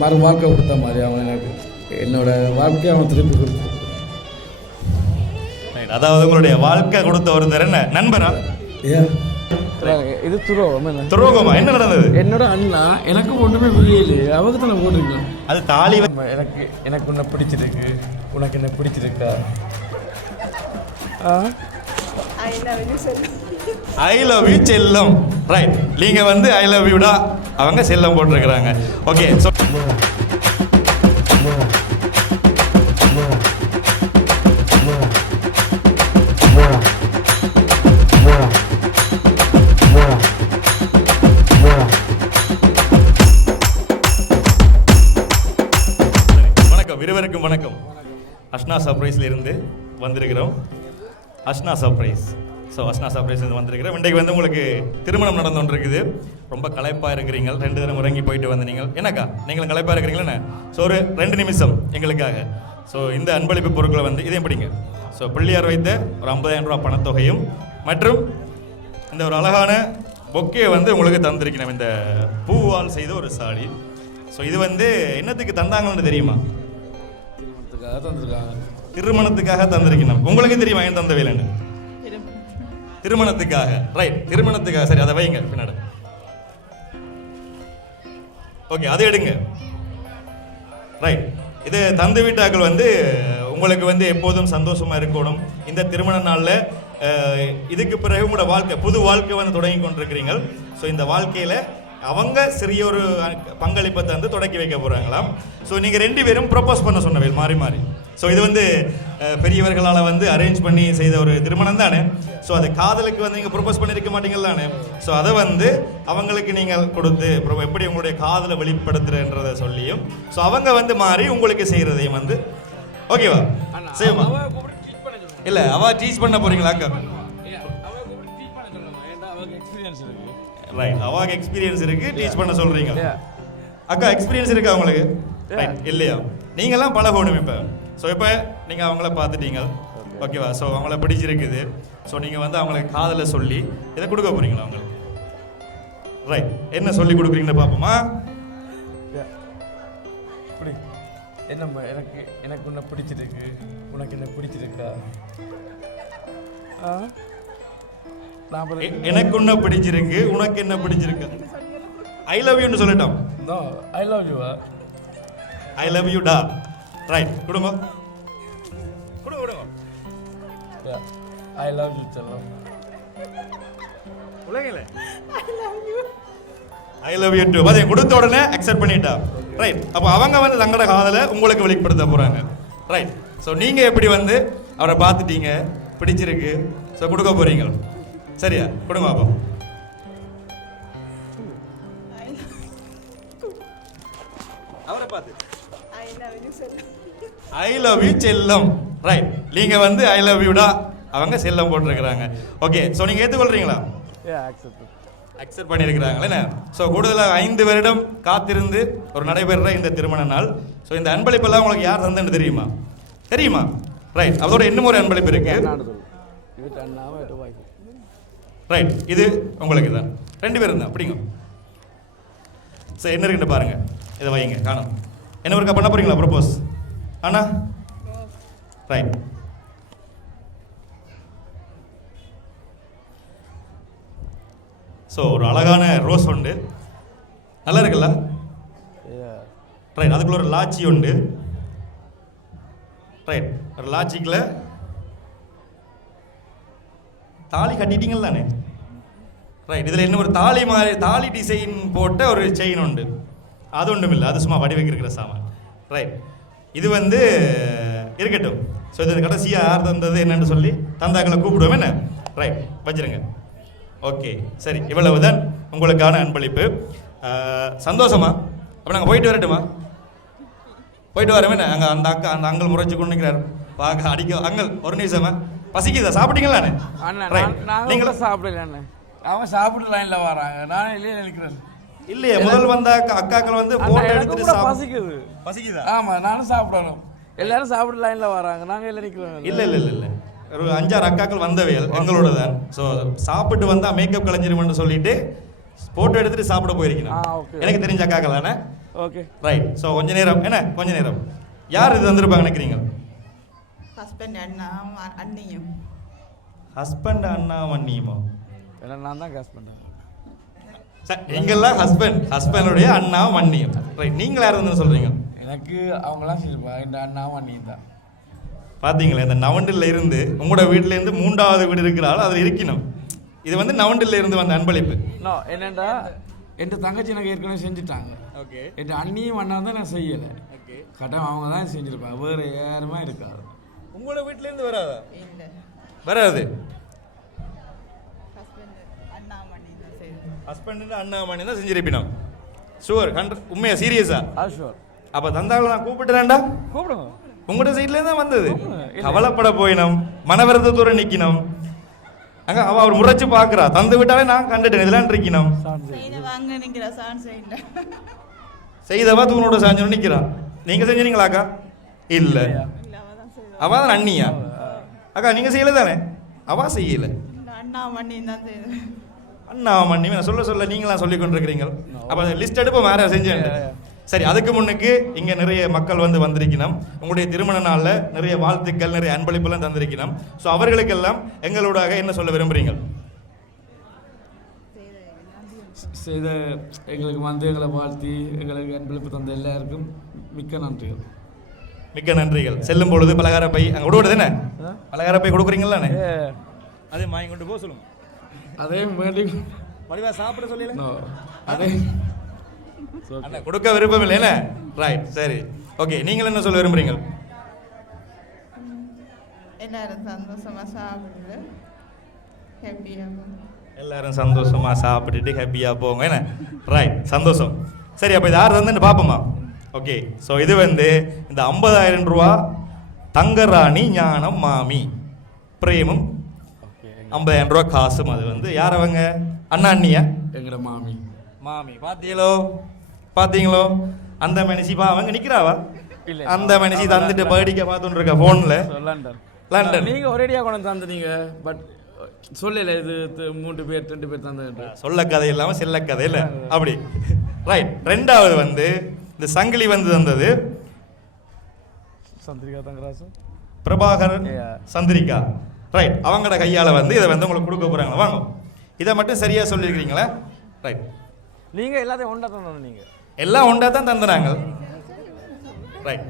மறு வாழ்க்கை கொடுத்த மாதிரி அவன் எனக்கு என்னோட வாழ்க்கையை அவன் திருப்பி கொடுத்தான். அதாவது உங்களுடைய வாழ்க்கை கொடுத்த ஒருத்தர் என்ன? நண்பரா? இது துரோகம் என்ன? துரோகமா? என்ன நடந்தது? என்னோட அண்ணா எனக்கு ஒன்றுமே புரியல அவங்க தானே போட்டிருக்கான் அது தாலி எனக்கு எனக்கு உன்னை பிடிச்சிருக்கு. உனக்கு என்ன பிடிச்சிருக்கா? ஆ? you, sir. I love you செல்லம். ரைட் நீங்க வந்து ஐ லவ் யூடா அவங்க செல்லம் போட்டிருக்கிறாங்க. ஓகே ஸோ வணக்கம் இருவருக்கும் வணக்கம். அஷ்னா சர்ப்ரைஸ்ல இருந்து வந்திருக்கிறோம். Ashna surprise so Ashna surprise இருந்து வந்திருக்கிறோம் இன்றைக்கு வந்து உங்களுக்கு திருமணம் நடந்து இருக்குது ரொம்ப களைப்பாக இருக்கிறீங்க ரெண்டு தினம் உறங்கி போயிட்டு வந்து நீங்கள். என்னக்கா? நீங்களும் களைப்பாக இருக்கிறீங்களா ஸோ ஒரு ரெண்டு நிமிஷம் எங்களுக்காக. ஸோ இந்த அன்பளிப்பு பொருட்களை வந்து இதையும் படிங்க. ஸோ பிள்ளையார் வைத்த ஒரு ஐம்பதாயிரம் ரூபாய் பணத்தொகையும் மற்றும் இந்த ஒரு அழகான பொக்கே வந்து உங்களுக்கு தந்திருக்கணும் இந்த பூவால் செய்த ஒரு சாடி ஸோ இது வந்து என்னத்துக்கு தந்தாங்கன்னு தெரியுமா? திருமணத்துக்காக தந்திருக்காங்க. திருமணத்துக்காக தந்திருக்கணும் உங்களுக்கு தெரியுமா? ஏன் தந்த வேலைன்னு திருமணத்துக்காக. ரைட் திருமணத்துக்காக. சரி அதை வைங்க பின்னாடி. ஓகே அதை எடுங்க. ரைட் இது தந்து வீட்டாக்கள் வந்து உங்களுக்கு வந்து எப்போதும் சந்தோஷமா இருக்கணும். இந்த திருமண நாளில் இதுக்கு பிறகு உங்களோட வாழ்க்கை புது வாழ்க்கை வந்து தொடங்கி கொண்டிருக்கிறீங்க ஸோ இந்த வாழ்க்கையில் அவங்க சிறிய ஒரு பங்களிப்பை தந்து தொடக்கி வைக்க போகிறாங்களாம் ஸோ நீங்கள் ரெண்டு பேரும் ப்ரொப்போஸ் பண்ண சொன்னவை மாறி மாறி. ஸோ இது வந்து பெரியவர்களால் வந்து அரேஞ்ச் பண்ணி செய்த ஒரு திருமணம் தானே? ஸோ அது காதலுக்கு வந்து நீங்கள் ப்ரொப்போஸ் பண்ணியிருக்க மாட்டீங்கள் தானே? ஸோ அதை வந்து அவங்களுக்கு நீங்கள் கொடுத்து எப்படி உங்களுடைய காதலை வெளிப்படுத்துறன்றதை சொல்லியும் ஸோ அவங்க வந்து மாறி உங்களுக்கு செய்கிறதையும் வந்து ஓகேவா செய்யுமா இல்லை அவ டீச் பண்ண போறீங்களா அக்கா? ரைட் அவாக்கு எக்ஸ்பீரியன்ஸ் இருக்கு. டீச் பண்ண சொல்றீங்க. அக்கா எக்ஸ்பீரியன்ஸ் இருக்கா உங்களுக்கு? ரைட் இல்லையா? நீங்களாம் பழகணும் இப்போ. ஸோ இப்போ நீங்கள் அவங்கள பார்த்துட்டீங்க. ஓகேவா ஸோ அவங்கள பிடிச்சிருக்குது. ஸோ நீங்கள் வந்து அவங்களுக்கு காதலை சொல்லி இதை கொடுக்க போறீங்களா அவங்களுக்கு? ரைட் என்ன சொல்லி கொடுக்குறீங்கன்னு பார்ப்போமா? இப்படி என்னம்மா எனக்கு எனக்கு உன்னை பிடிச்சிருக்கு. உனக்கு என்ன பிடிச்சிருக்கா? ஆ? எனக்கு ஒன்று பிடிச்சிருக்கு உனக்கு என்ன பிடிச்சிருக்கு? ஐ லவ் யூன்னு சொல்லட்டும். No I love you I love you டா ரைட் கொடுங்க. கொடுங்க கொடுங்க. ஐ லவ் யூ செல்லம். உலகில. ஐ லவ் யூ டூ அதை கொடுத்த உடனே அக்செப்ட் பண்ணிட்டா. ரைட் அப்போ அவங்க வந்து தங்களோட காதலை உங்களுக்கு வெளிப்படுத்த போறாங்க. ரைட் ஸோ நீங்க எப்படி வந்து அவரை பார்த்துட்டீங்க? பிடிச்சிருக்கு. ஸோ கொடுக்க போறீங்க. சரியா? கொடுங்க அப்போ அவரை பார்த்து. ஐ லவ் யூ செல்லம். ரைட் நீங்க வந்து ஐ லவ் யூடா அவங்க செல்லம் போட்டிருக்கிறாங்க. ஓகே ஸோ நீங்க ஏற்றுக்கொள்றீங்களா அக்செப்ட் அக்செப்ட் பண்ணியிருக்கிறாங்க என்ன? ஸோ கூடுதலாக ஐந்து வருடம் காத்திருந்து ஒரு நடைபெறுற இந்த திருமண நாள். ஸோ இந்த அன்பளிப்பெல்லாம் உங்களுக்கு யார் தந்தேன்னு தெரியுமா? தெரியுமா? ரைட் அதோட இன்னும் ஒரு அன்பளிப்பு இருக்கு. ரைட் இது உங்களுக்கு தான் ரெண்டு பேரும் தான் அப்படிங்க சரி என்ன இருக்குன்னு பாருங்க. இதை வைங்க காணும். என்ன ஒருக்கா பண்ண போறீங்களா ப்ரப்போஸ் அண்ணா? ரைட் ஸோ ஒரு அழகான ரோஸ் உண்டு. நல்லா இருக்குல்ல? ரைட் அதுக்குள்ள ஒரு லாச்சி உண்டு. ரைட் ஒரு லாச்சிக்கில் தாலி கட்டிட்டீங்கள் தானே ரைட் இதில் என்ன ஒரு தாலி மாதிரி தாலி டிசைன் போட்ட ஒரு செயின் உண்டு. அது ஒன்றும் இல்லை அது சும்மா வடிவக்கு இருக்கிற சாமான். ரைட் இது வந்து இருக்கட்டும். ஸோ இது கடைசியாக யார் தந்தது என்னன்னு சொல்லி தந்தாக்களை கூப்பிடுவோம் என்ன? ரைட் வச்சிருங்க. ஓகே சரி இவ்வளவு தான் உங்களுக்கான அன்பளிப்பு. சந்தோஷமா? அப்போ நாங்கள் போயிட்டு வரட்டுமா? போயிட்டு வரமே அங்கே அந்த அக்கா அந்த அங்கல் முறைச்சு கொண்டு நிற்கிறார் பார்க்க அடிக்க அங்கல் ஒரு நிமிஷமா பசிக்குதா? சாப்பிட்டீங்களாண்ணே அண்ணா? ரைட் நாங்கள் நீங்களும் சாப்பிடல அண்ணன் அவன் சாப்பிட்டு லைனில் வராங்க. நான் இல்லையே நினைக்கிறேன். இல்லையே முதல் வந்த அக்கா அக்காக்கள் வந்து போட்டோ எனக்கு எடுத்துட்டு பசிக்குது. பசிக்குதா? ஆமா நானும் சாப்பிடணும். எல்லாரும் சாப்பிட்டு லைன்ல வராங்க. நாங்க எல்லாம் நிக்கிறோம். இல்ல இல்ல இல்ல இல்ல. ஒரு அஞ்சாறு அக்காக்கள் வந்தவையல் எங்களோட தான் ஸோ சாப்பிட்டு வந்தா மேக்கப் கலைஞ்சிருமென்னு சொல்லிட்டு போட்டோ எடுத்துட்டு சாப்பிட போயிருக்கணும். எனக்கு தெரிஞ்ச அக்காக்கள் தானே? ஓகே ரைட் ஸோ கொஞ்ச நேரம் என்ன? கொஞ்ச நேரம். யார் இது வந்திருப்பாங்க நினைக்கிறீங்க? ஹஸ்பண்ட் அண்ணா அண்ணியும். ஹஸ்பண்ட் அண்ணா வன்னியுமோ எல்லாம் நான் தான் கேஸ் பண்ணுறேன் சார் நீங்கள்லாம் ஹஸ்பண்ட் ஹஸ்பண்டுடைய அண்ணா வன்னியும் ரைட் நீங்கள் யார் வந்து சொல்கிறீங்க எனக்கு அவங்களாம் சரிப்பா இந்த அண்ணாவும் அண்ணியும் தான். பார்த்தீங்களா இந்த நவண்டில் இருந்து உங்களோட வீட்டில இருந்து மூன்றாவது வீடு இருக்கிறாள் அதில் இருக்கணும். இது வந்து நவண்டில் இருந்து வந்த அன்பளிப்பு. நோ என்னண்டா? என் தங்கச்சி எனக்கு ஏற்கனவே செஞ்சுட்டாங்க. ஓகே என் அண்ணியும் அண்ணா தான் நான் செய்யலை. ஓகே கட்டம் அவங்க தான் செஞ்சிருப்பாங்க. வேறு யாருமே இருக்காது. உங்களோட வீட்டில இருந்து வராதா? இல்லை. வராது ஹஸ்பண்ட் அண்ணா மணி தான் செய்யுது ஹஸ்பண்ட் அண்ணா மணி தான் செஞ்சிருப்பினோம். ஷுவர் ஹண்ட்ரட் உண்மையா சீரியஸா ஷுவர் அப்போ தந்தாவில் நான் கூப்பிட்டுறேன்டா. கூப்பிடுங்க. உங்களோட சைட்ல தான் வந்தது. கவலைப்பட போயினோம். மனவிரதத்தோட நிக்கணும் அங்க அவ அவர் முறைச்சு பாக்குறா. தந்து விட்டாலே நான் கண்டுட்டேன். இதெல்லாம் இருக்கணும் நிற்கிற செய்தவா தூணோட சாஞ்சு நிக்கிறான் நீங்க செஞ்சீங்களாக்கா இல்ல. இல்லை அவள் தான் செய்யுது அவ தான் அண்ணியா? அக்கா நீங்க செய்யல தானே அவ செய்யல. அண்ணா மணி தான் செய்யுது அண்ணா மண்ணி நான் சொல்ல சொல்ல நீங்களாம் சொல்லி கொண்டிருக்கிறீங்க. அப்ப லிஸ்ட் எடுப்போம் வேற செஞ்சேன். சரி அதுக்கு முன்னுக்கு இங்க நிறைய மக்கள் வந்து வந்திருக்கணும். உங்களுடைய திருமண நாள்ல நிறைய வாழ்த்துக்கள் நிறைய அன்பளிப்பெல்லாம் தந்திருக்கணும். ஸோ அவர்களுக்கெல்லாம் எங்களோடாக என்ன சொல்ல விரும்புறீங்க? செய்த எங்களுக்கு வந்து எங்களை வாழ்த்தி எங்களுக்கு அன்பளிப்பு தந்த எல்லாருக்கும் மிக்க நன்றிகள். மிக்க நன்றிகள். செல்லும் பொழுது பலகார பை அங்க விடுவது என்ன பலகார பை கொடுக்குறீங்களாண்ணே அதே வாங்கி கொண்டு போக சொல்லுங்க. அதே வேண்டி வடிவா சாப்பிட சொல்லல No. அதே அண்ணா கொடுக்க விருப்பம் இல்லை என்ன? ரைட் சரி. ஓகே நீங்கள் என்ன சொல்ல விரும்புறீங்க? எல்லாரும் சந்தோஷமா சாப்பிடுது ஹாப்பியாக எல்லாரும் சந்தோஷமா சாப்பிட்டுட்டு ஹாப்பியா போங்க என்ன? ரைட் சந்தோஷம். சரி அப்போ இது யார் தந்துன்னு பார்ப்போமா ஓகே ஸோ இது வந்து இந்த ஐம்பதாயிரம் ரூபா தங்கராணி ஞானம் மாமி. பிரேமும் ஐம்பதாயிரம் ரூபா காசும் அது வந்து. யார் அவங்க? அண்ணா அண்ணியா? எங்களோட மாமி. மாமி. பாத்தீங்களோ? பாத்தீங்களோ? அந்த மனுஷி பா அவங்க நிக்கிறாவா? இல்ல. அந்த மனுஷி தந்துட்டு படிக்க பார்த்துட்டு இருக்க போன்ல லண்டன் லண்டன். நீங்க ஒரேடியா கொண்டு வந்து தந்தீங்க பட் சொல்லல இது மூன்று பேர் ரெண்டு பேர் தந்தது சொல்ல கதை இல்லாம செல்ல கதை இல்ல. அப்படி. ரைட் ரெண்டாவது வந்து இந்த சங்கிலி வந்து தந்தது. சந்திரிகா தங்கராசு. பிரபாகரன். சந்திரிகா. ரைட் அவங்களோட கையால வந்து இதை வந்து உங்களுக்கு கொடுக்க போறாங்க. வாங்க. இதை மட்டும் சரியா சொல்லியிருக்கிறீங்களா? ரைட் நீங்க எல்லாத்தையும் ஒன்றா தந்தோம் நீங்க எல்லாம் ஒன்றா தான் தந்துனாங்க. ரைட்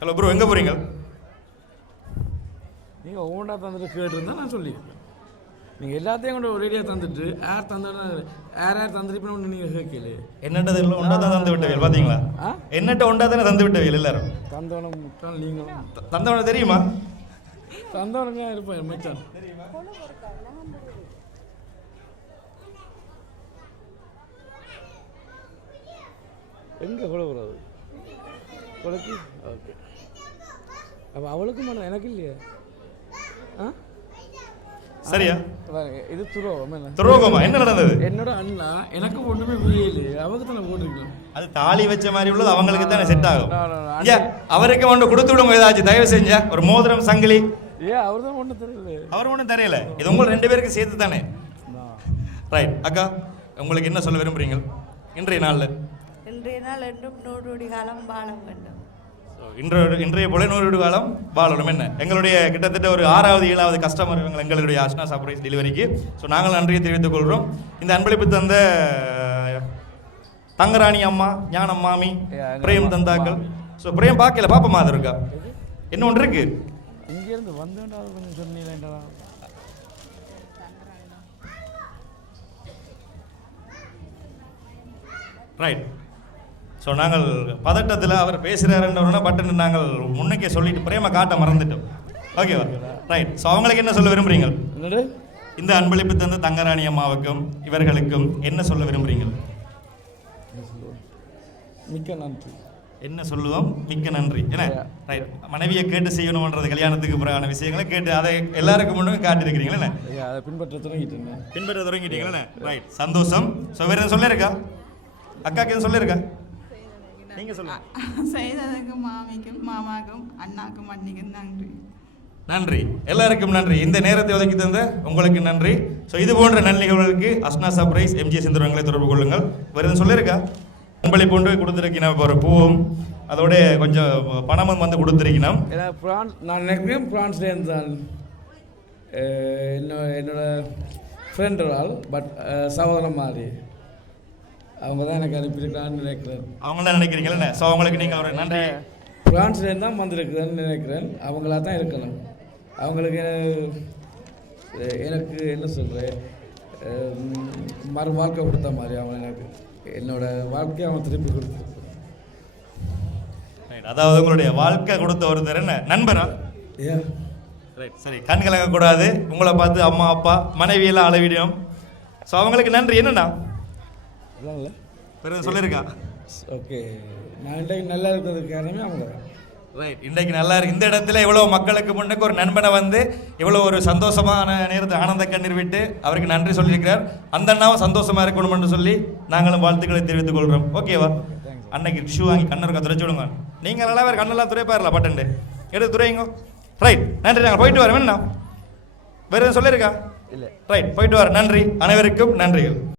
ஹலோ ப்ரோ எங்க போறீங்க? நீங்க ஒவ்வொன்றா தந்துட்டு கேட்டிருந்தா நான் சொல்லியிருப்பேன். நீங்க எல்லாத்தையும் கொண்டு ஒரேடியா தந்துட்டு யார் தந்தா யார் யார் தந்துருப்பேன்னு நீங்க கேட்கல என்னட்டது எல்லாம் ஒன்றா தான் தந்து விட்டவியல் பாத்தீங்களா? ஆ? என்னட்ட ஒன்றா தானே தந்து விட்டவியல் எல்லாரும்? தந்தவனம் முட்டாள் நீங்களும். த- தந்தவன தெரியுமா? தந்தவனுங்க இருப்பேன் மச்சான். எங்கே கொலக்கூடாது கொலைக்கு? ஓகே. அப்போ அவளுக்கும் எனக்கு இல்லையா? ஆ? சரியா? இது துரோகம் என்ன? துரோகமா? என்ன நடந்தது? என்னோட அண்ணா எனக்கு ஒன்றுமே புரியல அவருக்கு தானே போட்டிருக்கேன் அது தாலி வச்ச மாதிரி உள்ளது அவங்களுக்கு தானே செட் ஆகும். அவருக்கு ஒன்று கொடுத்து விடுங்க ஏதாச்சும் தயவு செஞ்ச. ஒரு மோதிரம் சங்கிலி. ஏன் அவர் தான் ஒன்றும் தெரியல அவர் ஒன்றும் தெரியல. இது உங்க ரெண்டு பேருக்கு சேர்த்து தானே? ரைட் அக்கா உங்களுக்கு என்ன சொல்ல விரும்புறீங்க? இன்றைய நாள்ல. இன்றைய நாள் என்றும் நூறு காலம் வாழ வேண்டும். இன்றைய இன்றைய போல நூறு காலம் வாழணும் என்ன? எங்களுடைய கிட்டத்தட்ட ஒரு ஆறாவது ஏழாவது கஸ்டமர் இவங்க எங்களுடைய அஷ்னா சர்ப்ரைஸ் டெலிவரிக்கு ஸோ நாங்கள் நன்றியை தெரிவித்துக் கொள்கிறோம் இந்த அன்பளிப்பு தந்த தங்கராணி அம்மா ஞானம் மாமி பிரேம் தந்தாக்கள். ஸோ பிரேம் பார்க்கல பாப்பமா அது இருக்கா? என்ன ஒன்று இருக்கு? இங்கேருந்து வந்தேன்டா கொஞ்சம் சொன்னீங்களேன்டா ரைட் ஸோ நாங்கள் பதட்டத்தில் அவர் பேசுகிறாருன்றவனா பட்டன் நாங்கள் முன்னுக்கே சொல்லிட்டு பிரேம காட்ட மறந்துட்டோம். ஓகேவா ரைட் ஸோ அவங்களுக்கு என்ன சொல்ல விரும்புறீங்க என்னடு இந்த அன்பளிப்பு தந்த தங்கராணி அம்மாவுக்கும் இவர்களுக்கும் என்ன சொல்ல விரும்புறீங்க மிக்க நன்றி. என்ன சொல்லுவோம்? மிக்க நன்றி. என்ன? ரைட் மனைவியை கேட்டு செய்யணும்ன்றது கல்யாணத்துக்கு பிறகான விஷயங்களை கேட்டு அதை எல்லாருக்கும் முன்னும் ஐயா அதை பின்பற்ற தொடங்கிட்டேங்க பின்பற்ற தொடங்கிட்டீங்களா ரைட் சந்தோஷம். ஸோ வேறு எதுவும் சொல்லியிருக்கா? அக்காக்கு எதுவும் சொல்லியிருக்கா? நீங்கள் சொல்லுங்க. செய்ததுக்கு மாமிக்கும் மாமாக்கும் அண்ணாக்கும் அண்ணிக்கும் நன்றி. நன்றி. எல்லாருக்கும் நன்றி. இந்த நேரத்தை ஒதுக்கி தந்த உங்களுக்கு நன்றி. ஸோ இது போன்ற நல்ல நிகழ்வுகளுக்கு அஸ்னா சர்ப்ரைஸ் எம்ஜி சிந்துரங்களை தொடர்பு கொள்ளுங்கள். வேறு எதுவும் சொல்லியிருக்கா? அன்பளி போன்று கொடுத்துருக்கணும் ஒரு பூவும் அதோட கொஞ்சம் பணமும் வந்து கொடுத்துருக்கணும் பிரான்ஸ் நான் நினைக்கிறேன் பிரான்ஸ்லேருந்து தான் என்னோட என்னோட ஃப்ரெண்ட் ஒரு ஆள் பட் சகோதரம் மாதிரி. அவங்க தான் எனக்கு அனுப்பியிருக்கான்னு நினைக்கிறேன். அவங்க தான் நினைக்கிறீங்களே ஸோ அவங்களுக்கு நீங்கள் ஒரு நன்றி. பிரான்ஸ்லேருந்து தான் வந்திருக்குதுன்னு நினைக்கிறேன். அவங்களா தான் இருக்கணும். அவங்களுக்கு எனக்கு என்ன சொல்கிறேன் மறு வாழ்க்கை கொடுத்த மாதிரி அவங்க எனக்கு என்னோட வாழ்க்கையை அவன் திருப்பி கொடுத்து Right. அதாவது உங்களுடைய வாழ்க்கை கொடுத்த ஒருத்தர் என்ன? நண்பரா? ஏ ரைட் சரி கண் கலங்கக்கூடாது. உங்களை பார்த்து அம்மா அப்பா மனைவியெல்லாம் அளவிடும் ஸோ அவங்களுக்கு நன்றி. என்னண்ணா? அதான்ல? பிறகு சொல்லியிருக்கா ஓகே. நான் இன்றைக்கு நல்லா இருக்கிறதுக்கு காரணமே அவங்க ரைட் இன்றைக்கு நல்லா இருக்கு. இந்த இடத்துல இவ்வளோ மக்களுக்கு முன்னுக்கு ஒரு நண்பனை வந்து இவ்வளோ ஒரு சந்தோஷமான நேரத்தை ஆனந்த கண்ணீர் விட்டு அவருக்கு நன்றி சொல்லியிருக்கிறார். அந்த அண்ணாவும் சந்தோஷமா இருக்கணும்னு சொல்லி நாங்களும் வாழ்த்துக்களை தெரிவித்துக் கொள்கிறோம் ஓகேவா அன்னைக்கு ஷூ வாங்கி கண்ணருக்கு துரைச்சு விடுங்க. நீங்கள் நல்லா வேறு கண்ணெல்லாம் துறைப்பாருல பட்டன்ட்டு. எடுத்து துறையுங்க ரைட் நன்றி. நாங்கள் போயிட்டு வரோம். என்ன? வேறு எதுவும் சொல்லியிருக்கா? இல்லை. ரைட் போயிட்டு வரோம். நன்றி. அனைவருக்கும் நன்றிகள்.